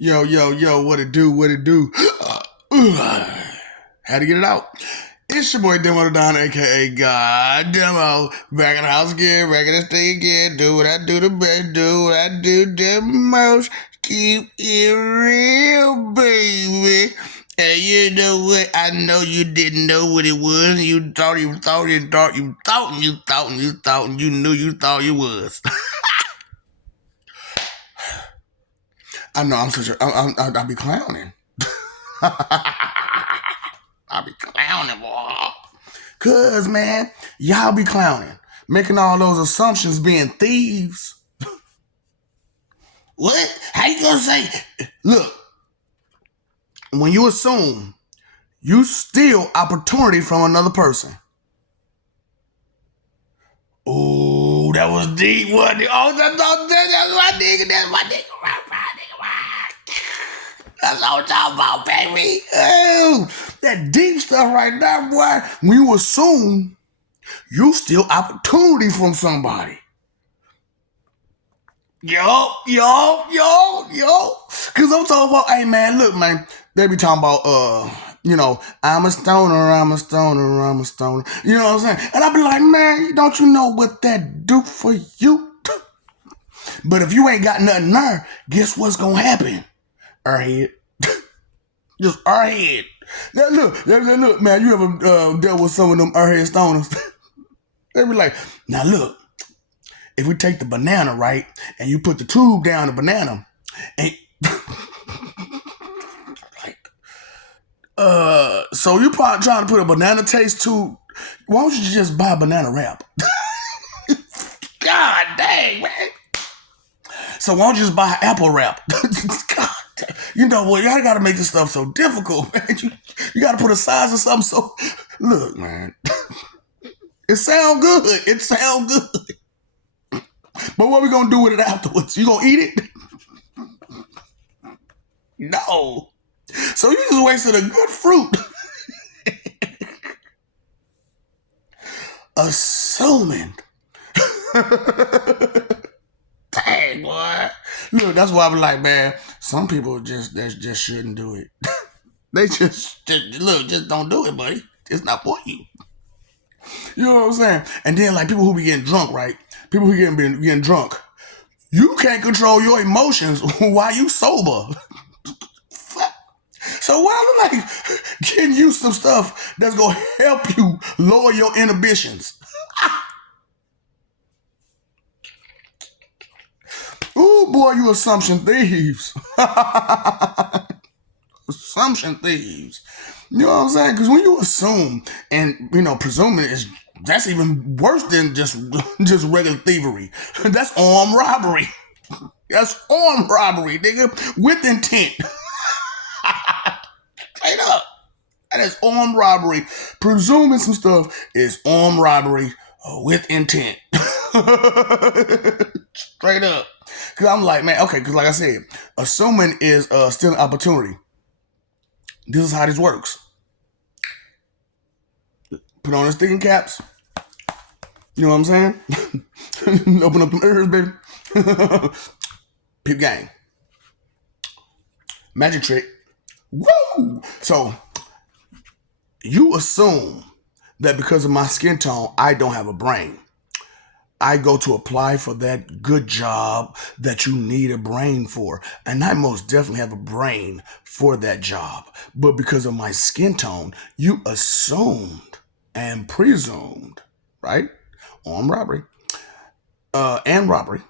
Yo, yo, yo, what it do, what it do? Had to get it out. It's your boy Demo the Don, aka God Demo. Back in the house again, back in this thing again. Do what I do the best, do what I do the most. Keep it real, baby. And you know what? I know you didn't know what it was. You thought, you thought, you thought, you thought, and you thought, and you thought, and you knew you thought you was. I know I'm such a, I be clowning. I be clowning, boy. Cause man, y'all be clowning, making all those assumptions, being thieves. What? How you gonna say? Look, when you assume, you steal opportunity from another person. Oh, that was deep, wasn't it? Oh, that's my nigga. That's my nigga. That's what I'm talking about, baby. Oh, that deep stuff right there, boy. When you assume, you steal opportunity from somebody. Yo. Cause I'm talking about, hey man, look, man, they be talking about, I'm a stoner. You know what I'm saying? And I be like, man, don't you know what that do for you? But if you ain't got nothing there, guess what's gonna happen? Airhead. Just airhead. Look, man, you ever dealt with some of them airhead stoners? They be like, now look, if we take the banana, right, and you put the tube down the banana, and so you probably trying to put a banana taste tube. Why don't you just buy banana wrap? God dang, man. So why don't you just buy apple wrap? God, you know what? Y'all gotta make this stuff so difficult, man. You gotta put a size or something. So look, man. It sound good. It sound good. But what we gonna do with it afterwards? You gonna eat it? No. So you just wasted a good fruit. Assuming. Dang, boy. Look, that's why I'm like, man, some people just shouldn't do it. They just don't do it, buddy. It's not for you. You know what I'm saying? And then like people who be getting drunk, right? People who getting drunk. You can't control your emotions while you sober. So why am I getting you some stuff that's gonna help you lower your inhibitions? Ooh, boy, you assumption thieves. Assumption thieves. You know what I'm saying? Because when you assume and presuming that's even worse than just regular thievery. That's armed robbery. That's armed robbery, nigga, with intent. Straight up. That is armed robbery. Presuming some stuff is armed robbery with intent. Straight up. Because I'm like, man, okay, because like I said, assuming is still an opportunity. This is how this works. Put on the sticking caps. You know what I'm saying? Open up them ears, baby. Peep gang. Magic trick. Woo! So, you assume that because of my skin tone, I don't have a brain. I go to apply for that good job that you need a brain for. And I most definitely have a brain for that job. But because of my skin tone, you assumed and presumed, right? Armed robbery and robbery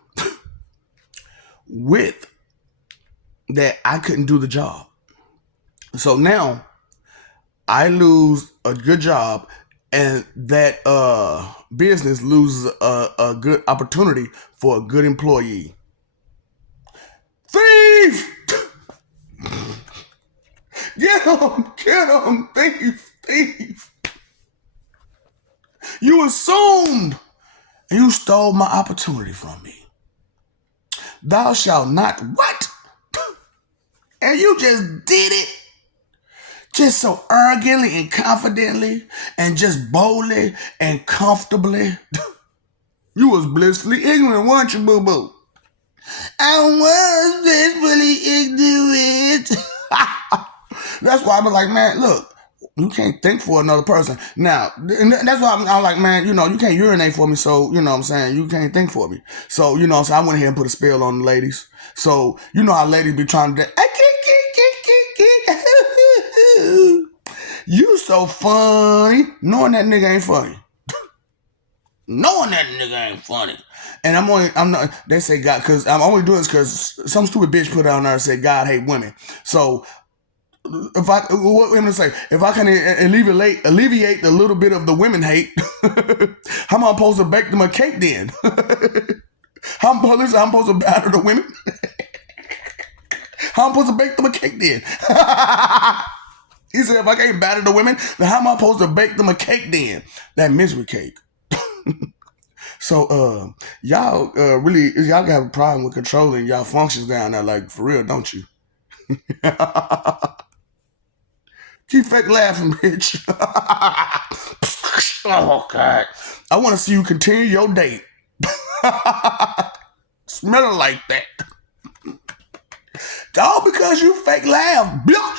with that I couldn't do the job. So now I lose a good job and that business loses a good opportunity for a good employee. Thief! Get him, thief. You assumed and you stole my opportunity from me. Thou shalt not what? And you just did it. Just so arrogantly and confidently and just boldly and comfortably. You was blissfully ignorant, weren't you, boo-boo? I was blissfully why I be like, man, look, you can't think for another person. Now, and that's why I'm like, man, you can't urinate for me, so, what I'm saying, you can't think for me. So, so I went ahead and put a spell on the ladies. So, you know how ladies be trying to, you so funny, knowing that nigga ain't funny. Knowing that nigga ain't funny. And I'm not, they say God, because I'm only doing this because some stupid bitch put out there and said God hate women. So, what women say, if I can alleviate a little bit of the women hate, how am I supposed to bake them a cake then? How am I supposed to batter the women? How am I supposed to bake them a cake then? He said, if I can't batter the women, then how am I supposed to bake them a cake then? That misery cake. So, y'all y'all got a problem with controlling y'all functions down there, like, for real, don't you? Keep fake laughing, bitch. Oh, God. I want to see you continue your date. Smelling like that. All because you fake laugh, bitch.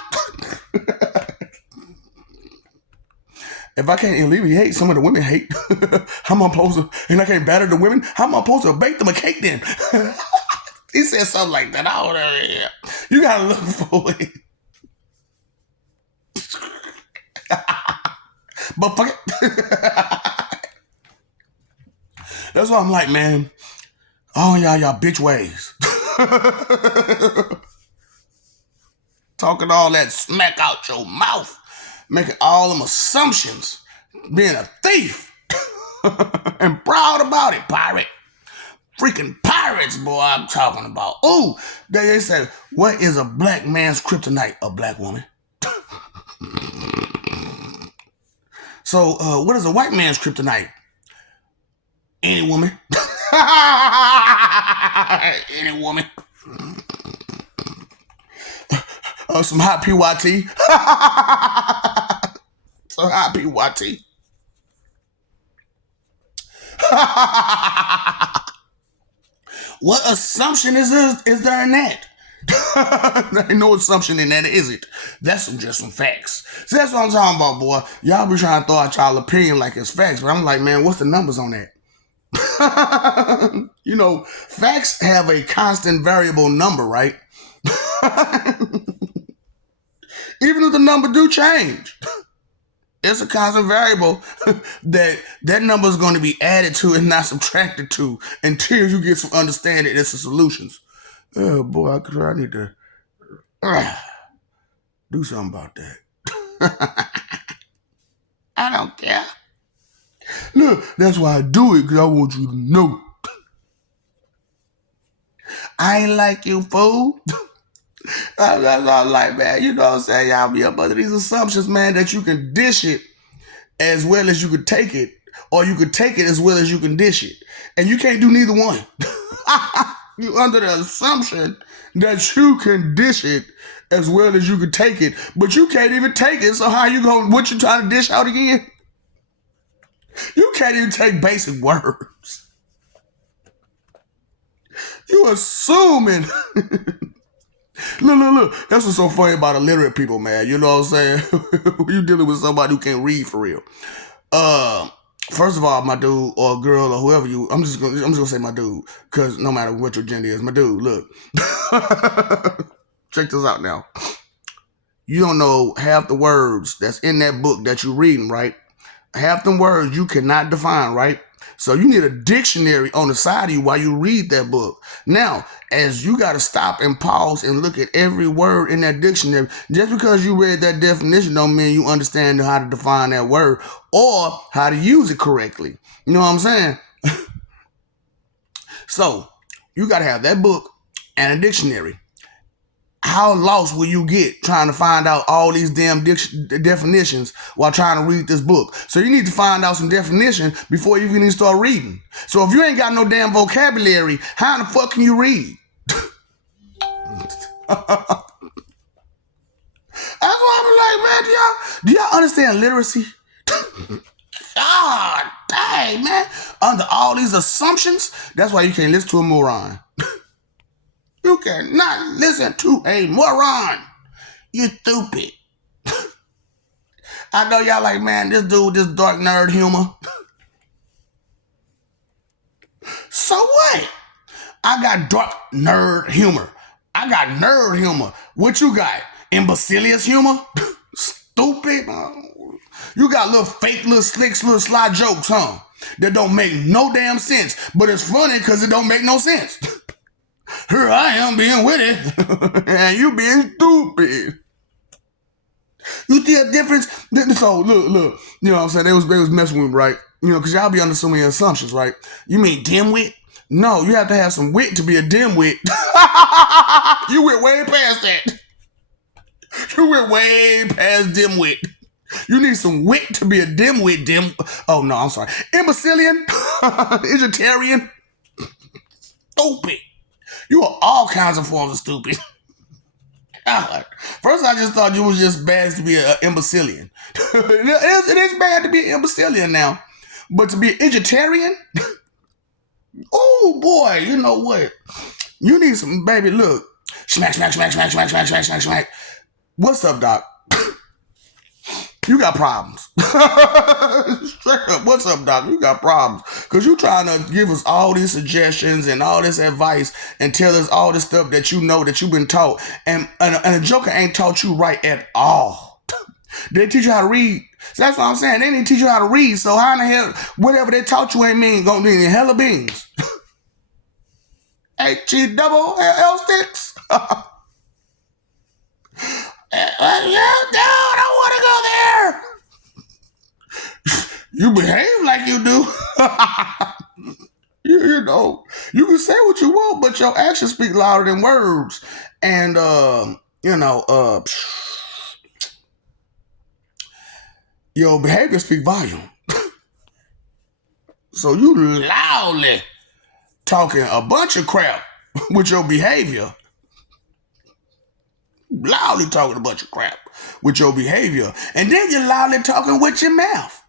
If I can't alleviate some of the women hate, how am I supposed to, and I can't batter the women, how am I supposed to bake them a cake then? He said something like that. Oh, yeah. You got to look for it. But fuck it. That's why I'm like, man, all y'all bitch ways. Talking all that smack out your mouth. Making all them assumptions. Being a thief. And proud about it, pirate. Freaking pirates, boy, I'm talking about. Ooh, they said, what is a black man's kryptonite? A black woman. So, what is a white man's kryptonite? Any woman. Any woman. Some hot PYT. Some hot PYT. What assumption is there in that? There ain't no assumption in that, is it? That's just some facts. See, that's what I'm talking about, boy. Y'all be trying to throw out y'all opinion like it's facts, but I'm like, man, what's the numbers on that? Facts have a constant variable number, right? Even if the number do change, it's a constant variable that number is going to be added to and not subtracted to until you get some understanding and some solutions. Oh boy, I need to do something about that. I don't care. Look, that's why I do it, because I want you to know. I ain't like you, fool. I'm like, man, you know what I'm saying? Y'all be up under these assumptions, man, that you can dish it as well as you can take it, or you can take it as well as you can dish it. And you can't do neither one. You under the assumption that you can dish it as well as you can take it, but you can't even take it. So how you going, what you trying to dish out again? You can't even take basic words. You assuming. Look. That's what's so funny about illiterate people, man. You know what I'm saying? You dealing with somebody who can't read for real. First of all, my dude or girl or whoever I'm just gonna say my dude, because no matter what your gender is, my dude, look. Check this out now. You don't know half the words that's in that book that you're reading, right? Half them words you cannot define, right? So you need a dictionary on the side of you while you read that book. Now, as you got to stop and pause and look at every word in that dictionary, just because you read that definition don't mean you understand how to define that word or how to use it correctly. You know what I'm saying? So you got to have that book and a dictionary. How lost will you get trying to find out all these damn definitions while trying to read this book? So you need to find out some definition before you can even start reading. So if you ain't got no damn vocabulary, how in the fuck can you read? That's why I'm like, man, do y'all understand literacy? God dang, man. Under all these assumptions, that's why you can't listen to a moron. You cannot listen to a moron. You stupid. I know y'all like, man, this dude, this dark nerd humor. So what? I got dark nerd humor. I got nerd humor. What you got? Imbecilious humor? Stupid? You got little fake, little slicks, little sly jokes, huh? That don't make no damn sense. But it's funny because it don't make no sense. Here I am being witty, and you being stupid. You see a difference? So look. You know what I'm saying? They was messing with me, right? You know, because y'all be under so many assumptions, right? You mean dimwit? No, you have to have some wit to be a dimwit. You went way past that. You went way past dimwit. You need some wit to be a dimwit. Oh no, I'm sorry. Imbecilian, vegetarian, stupid. You are all kinds of forms of stupid. God. First, I just thought you was just bad to be an imbecilian. It is bad to be an imbecilian now, but to be an vegetarian, oh boy, you know what? You need some, baby. Look, smack, smack, smack, smack, smack, smack, smack, smack, smack. What's up, doc? You got problems. Straight up, what's up, doc? You got problems. Because you trying to give us all these suggestions and all this advice and tell us all this stuff that you know that you've been taught. And a joker ain't taught you right at all. They teach you how to read. So that's what I'm saying. They didn't teach you how to read. So how in the hell, whatever they taught you ain't gonna mean hella beans. H-E-double-L sticks. I don't want to go there. You behave like you do. You know, you can say what you want, but your actions speak louder than words. And your behavior speak volume. So you loudly talking a bunch of crap with your behavior. Loudly talking a bunch of crap with your behavior, and then you're loudly talking with your mouth.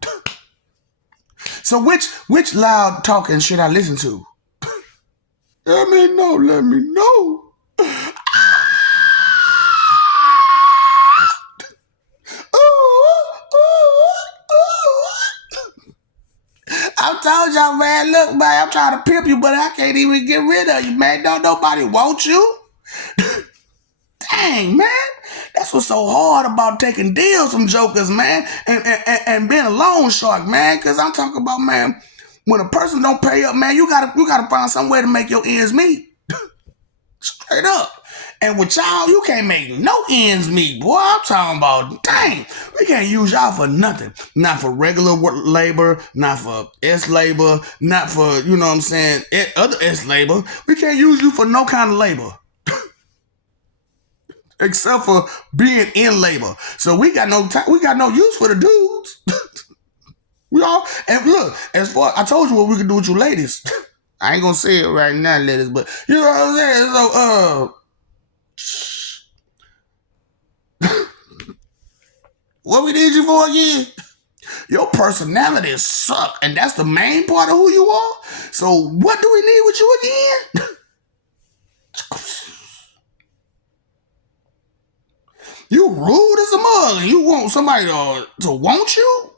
So which loud talking should I listen to? Let me know. I told y'all, man, look, man, I'm trying to pimp you, but I can't even get rid of you, man. Don't nobody want you. Dang, man. That's what's so hard about taking deals from jokers, man, and being a loan shark, man. Because I'm talking about, man, when a person don't pay up, man, you gotta find some way to make your ends meet. Straight up. And with y'all, you can't make no ends meet, boy. I'm talking about, dang, we can't use y'all for nothing. Not for regular labor, not for S labor, not for, you know what I'm saying, other S labor. We can't use you for no kind of labor. Except for being in labor. So we got no time, we got no use for the dudes. We all, and look, as far, I told you what we could do with you ladies. I ain't gonna say it right now, ladies, but you know what I'm saying? So, what we need you for again? Your personality suck, and that's the main part of who you are. So what do we need with you again? You rude as a mug. You want somebody to want you?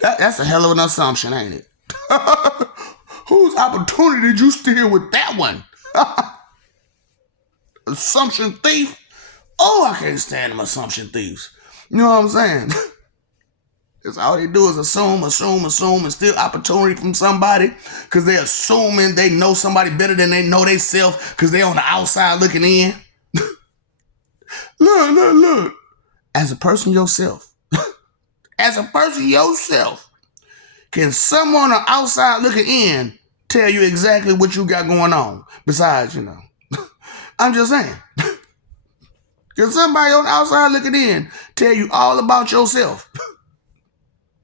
That's a hell of an assumption, ain't it? Whose opportunity did you steal with that one? Assumption thief? Oh, I can't stand them assumption thieves. You know what I'm saying? Because all they do is assume, and steal opportunity from somebody because they're assuming they know somebody better than they know themselves because they're on the outside looking in. Look. As a person yourself, can someone on the outside looking in tell you exactly what you got going on? Besides, you know, I'm just saying. Can somebody on the outside looking in tell you all about yourself?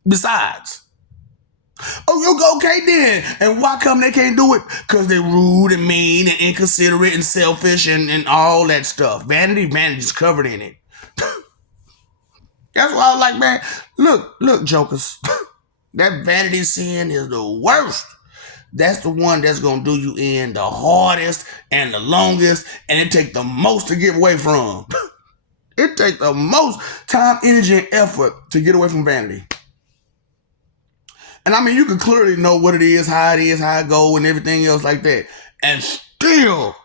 Besides. Oh, you go, okay then. And why come they can't do it? Because they're rude and mean and inconsiderate and selfish and all that stuff. Vanity is covered in it. That's why I was like, man, look, jokers. That vanity sin is the worst. That's the one that's going to do you in the hardest and the longest, and it take the most to get away from. It takes the most time, energy, and effort to get away from vanity. And I mean, you can clearly know what it is, how it go, and everything else like that. And still,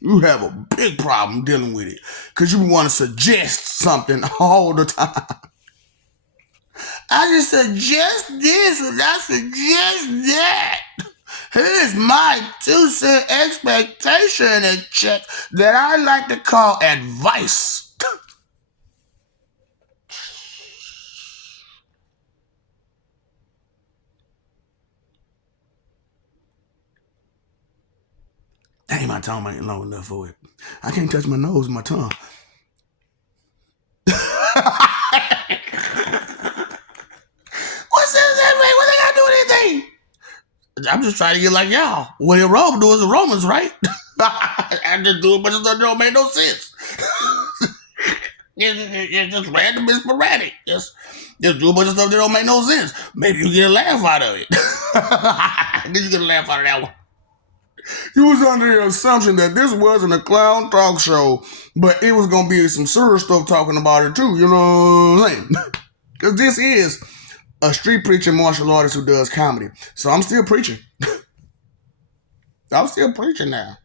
you have a big problem dealing with it. Because you want to suggest something all the time. I just suggest this and I suggest that. Here's my 2-cent expectation and check that I like to call advice. Dang, my tongue ain't long enough for it. I can't touch my nose with my tongue. What's this? What they gotta do with anything? I'm just trying to get like y'all. What the Rome do is the Romans, right? I just do a bunch of stuff that don't make no sense. It's just random and sporadic. Just do a bunch of stuff that don't make no sense. Maybe you get a laugh out of it. Then you get a laugh out of that one. You was under the assumption that this wasn't a clown talk show, but it was gonna be some serious stuff talking about it too. You know what I'm saying? Because this is a street preaching martial artist who does comedy. So I'm still preaching. I'm still preaching now.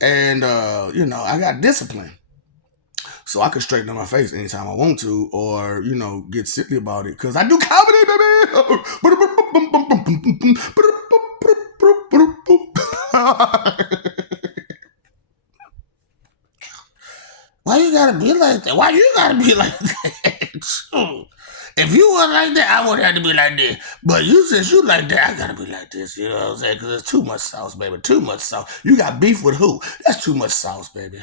And, I got discipline. So I can straighten up my face anytime I want to or, get silly about it. Because I do comedy, baby. Why you gotta be like that? Why you gotta be like that? If you weren't like that, I would have to be like this. But you since you like that, I gotta be like this. You know what I'm saying? Because it's too much sauce, baby. Too much sauce. You got beef with who? That's too much sauce, baby.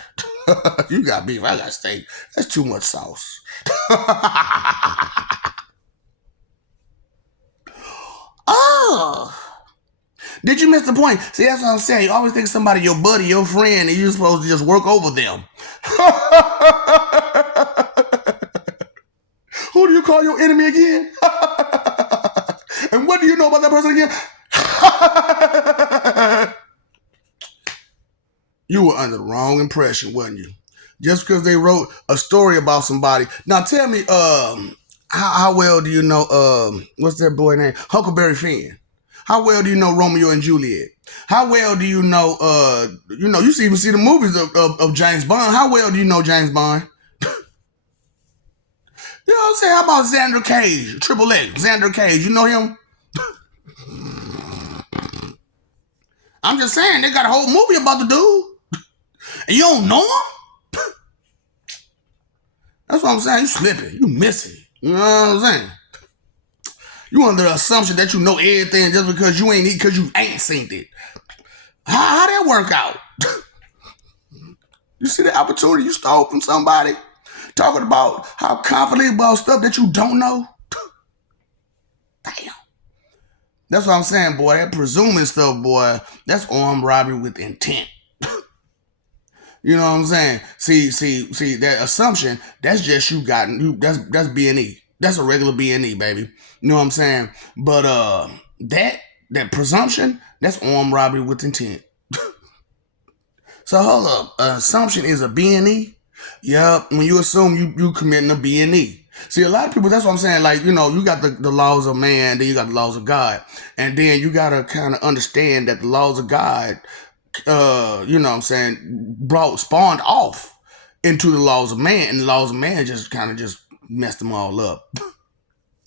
You got beef. I got steak. That's too much sauce. Oh. Did you miss the point? See, that's what I'm saying. You always think somebody your buddy, your friend, and you're supposed to just work over them. Who do you call your enemy again? And what do you know about that person again? You were under the wrong impression, wasn't you? Just because they wrote a story about somebody. Now tell me, how well do you know, what's that boy name? Huckleberry Finn. How well do you know Romeo and Juliet? How well do you know, you even see the movies of James Bond. How well do you know James Bond? You know what I'm saying? How about Xander Cage, Triple X, Xander Cage? You know him? I'm just saying, they got a whole movie about the dude. And you don't know him? That's what I'm saying. You slipping. You missing. You know what I'm saying? You under the assumption that you know everything just because you ain't seen it. How that work out? You see the opportunity you stole from somebody? Talking about how confident about stuff that you don't know? Damn. That's what I'm saying, boy. That presuming stuff, boy, that's armed robbery with intent. You know what I'm saying? See, that assumption, that's just that's B&E. That's a regular B&E, baby. You know what I'm saying? But that presumption, that's armed robbery with intent. So hold up. Assumption is a B&E? Yeah, when you assume you committing a B&E. See, a lot of people, that's what I'm saying, like, you got the laws of man, then you got the laws of God. And then you got to kind of understand that the laws of God, you know what I'm saying, spawned off into the laws of man, and the laws of man just kind of just messed them all up.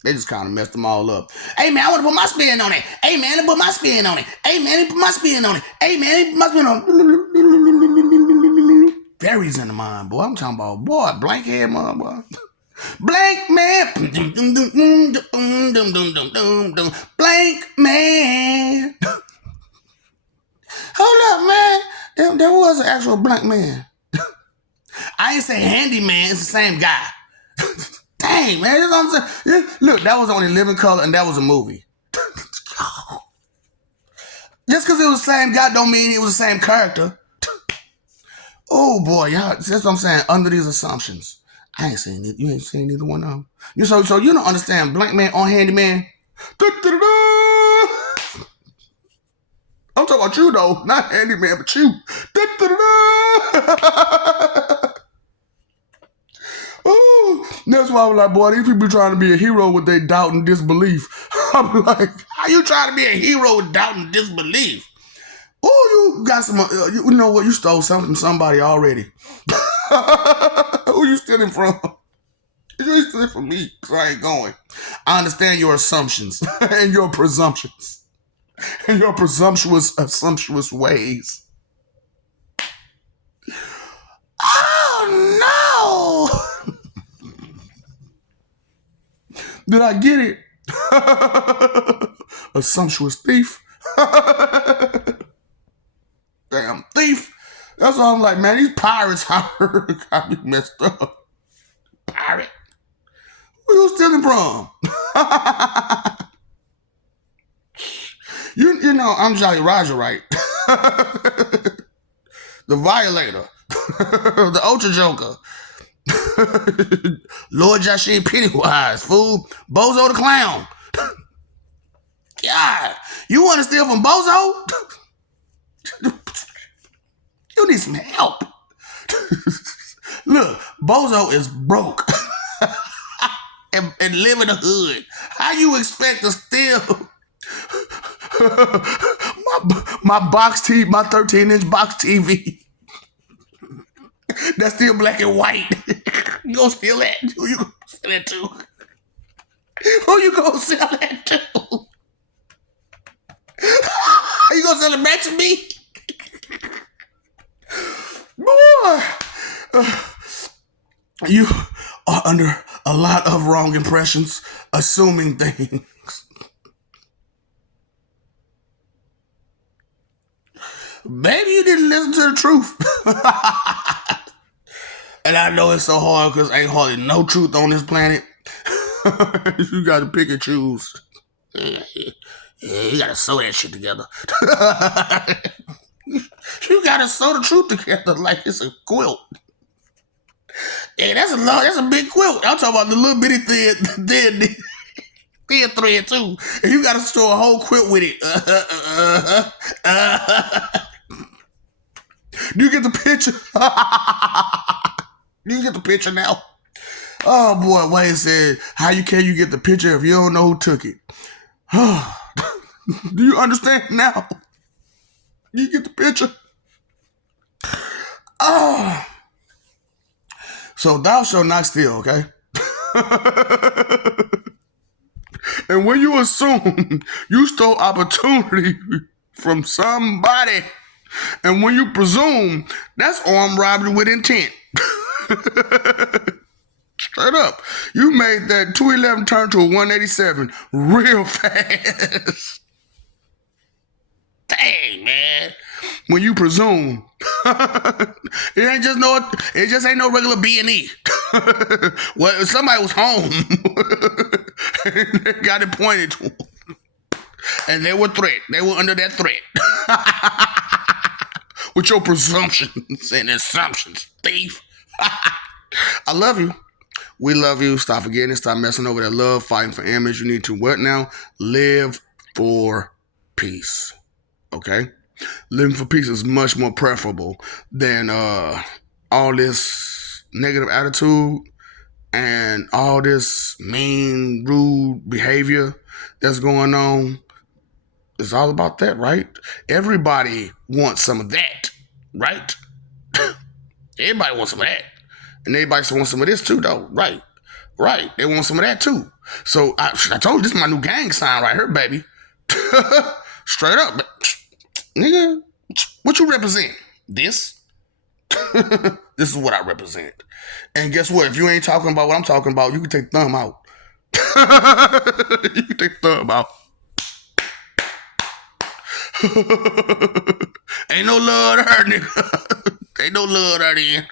They just kind of messed them all up. Hey, man, I want to put my spin on it. Hey, man, I put my spin on it. Hey, man, put my spin on it. Hey, man, put my spin on it. Fairies in the mind, boy. I'm talking about, boy, blank head, man, boy. Blank man. Blank man. Hold up, man. There was an actual blank man. I ain't say handyman. It's the same guy. Dang, man. That's what I'm saying. Look, that was only Living Color, and that was a movie. Just because it was the same guy don't mean it was the same character. Oh, boy. Y'all, that's what I'm saying. Under these assumptions. I ain't saying it. You ain't saying neither one of them. So you don't understand blank man on handyman? I'm talking about you, though. Not handyman, but you. why I'm like, boy, these people trying to be a hero with their doubt and disbelief. I'm like, how you trying to be a hero with doubt and disbelief? Oh, you got some, you know what? You stole something from somebody already. Who you stealing from? You stealing from me, because I ain't going. I understand your assumptions and your presumptions and your assumptuous ways. Oh, no! Did I get it? A sumptuous thief. Damn thief. That's why I'm like, man, these pirates got me messed up. Pirate. Who you stealing from? you know, I'm Jolly Roger, right? The Violator. The Ultra Joker. Lord Jasheen Pennywise, fool. Bozo the Clown. God, you want to steal from Bozo? You need some help. Look, Bozo is broke and live in the hood. How you expect to steal my box TV, my 13-inch box TV? That's still black and white. You gonna steal that? Who you gonna sell that to? Who you gonna sell that to? You gonna sell it back to me? Boy, you are under a lot of wrong impressions, assuming things. Maybe you didn't listen to the truth. And I know it's so hard because ain't hardly no truth on this planet. You gotta pick and choose. Yeah, you gotta sew that shit together. You gotta sew the truth together like it's a quilt. Yeah, that's a big quilt. I'm talking about the little bitty thin thread too. And you gotta sew a whole quilt with it. Do you get the picture? Do you get the picture now? Oh boy, Wayne said, how can you get the picture if you don't know who took it? Do you understand now? You get the picture? Oh. So thou shalt not steal, okay? And when you assume you stole opportunity from somebody, and when you presume, that's armed robbery with intent. Straight up. You made that 211 turn to a 187 real fast. Dang, man. When you presume. It just ain't no regular B&E. Well, somebody was home. And they got it pointed to them. And they were under that threat. With your presumptions and assumptions, thief. I love you. We love you. Stop forgetting. Stop messing over that love, fighting for image. You need to what now? Live for peace. Okay? Living for peace is much more preferable than all this negative attitude and all this mean, rude behavior that's going on. It's all about that, right? Everybody wants some of that, right? Everybody wants some of that. And everybody wants some of this too, though. Right. They want some of that too. So I told you, this is my new gang sign right here, baby. Straight up. Nigga, what you represent? This? This is what I represent. And guess what? If you ain't talking about what I'm talking about, you can take the thumb out. You can take the thumb out. Ain't no love there, nigga. Ain't no love there then.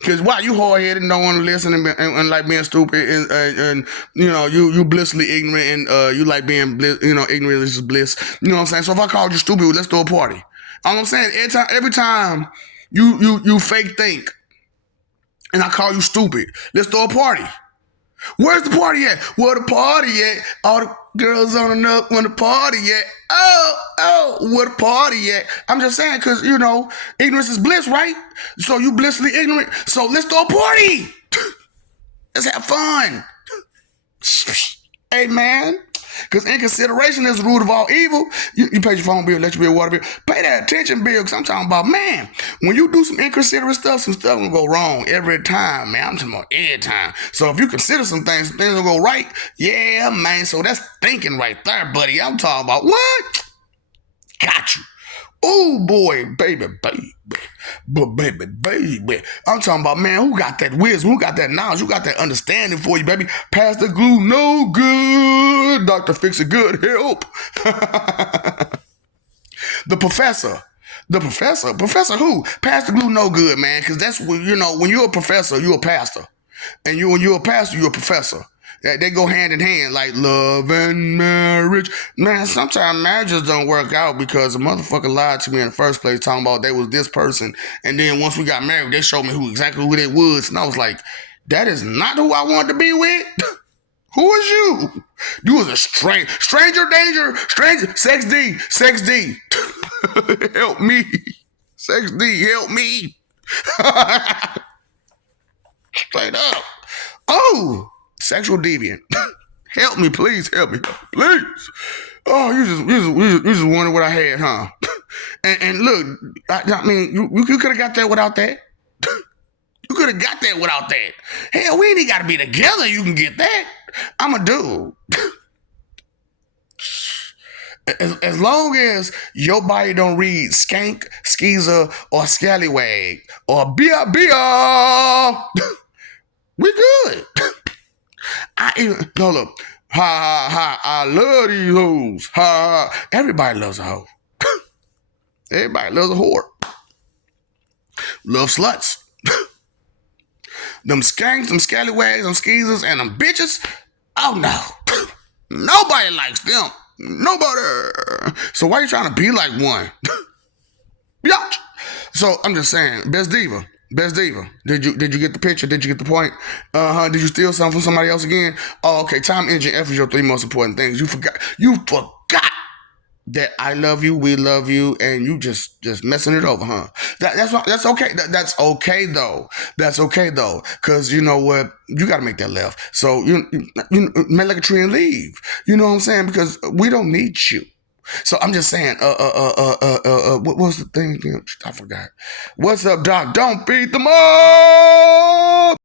Because why? You hard-headed and don't want to listen and like being stupid and you know, you blissfully ignorant and you like being ignorant is just bliss. You know what I'm saying? So if I called you stupid, let's throw a party. All I'm saying, every time you fake think and I call you stupid, let's throw a party. Where's the party at? Where the party at? All the girls on the nut when the party at? Oh, where the party at? I'm just saying, because, ignorance is bliss, right? So you blissfully ignorant. So let's throw a party. Let's have fun. Hey, man. Because inconsideration is the root of all evil. You pay your phone bill, electric bill, water bill. Pay that attention bill, because I'm talking about, man, when you do some inconsiderate stuff, some stuff will go wrong every time, man. I'm talking about every time. So if you consider some things will go right, yeah, man. So that's thinking right there, buddy. I'm talking about what? Got you. Oh, boy, baby. I'm talking about, man, who got that wisdom? Who got that knowledge? Who got that understanding for you, baby? Pass the glue, no good. Dr. Fix-It, good help. The professor. Professor who? Pass the glue, no good, man. Because that's when, when you're a professor, you're a pastor. And when you're a pastor, you're a professor. They go hand in hand, like love and marriage. Man, sometimes marriages don't work out because a motherfucker lied to me in the first place, talking about they was this person. And then once we got married, they showed me exactly who they was. And I was like, that is not who I wanted to be with. Who is you? You was a stranger danger, sex D. Help me. Sex D, help me. Straight up. Oh, sexual deviant. Help me, please. Help me, please. Oh, you just wanted what I had, huh? And look, I mean, you could have got that without that. You could have got that without that. Hell, we ain't even got to be together. You can get that. I'm a dude. As long as your body don't read skank, skeezer, or scallywag, or bia, we good. Hold up. Ha, I love these hoes. Ha. Everybody loves a hoe. Everybody loves a whore. Love sluts. Them skanks, them scallywags, them skeezers, and them bitches. Oh no. Nobody likes them. Nobody. So why you trying to be like one? Biatch. So I'm just saying, best diva. Did you get the picture? Did you get the point? Did you steal something from somebody else again? Oh, okay. Time, energy, and effort is your three most important things. You forgot that I love you, we love you, and you just messing it over, huh? That's okay. That's okay though. That's okay though. Cause you know what? You gotta make that left. So you make like a tree and leave. You know what I'm saying? Because we don't need you. So I'm just saying, what was the thing? I forgot. What's up, Doc? Don't beat them up!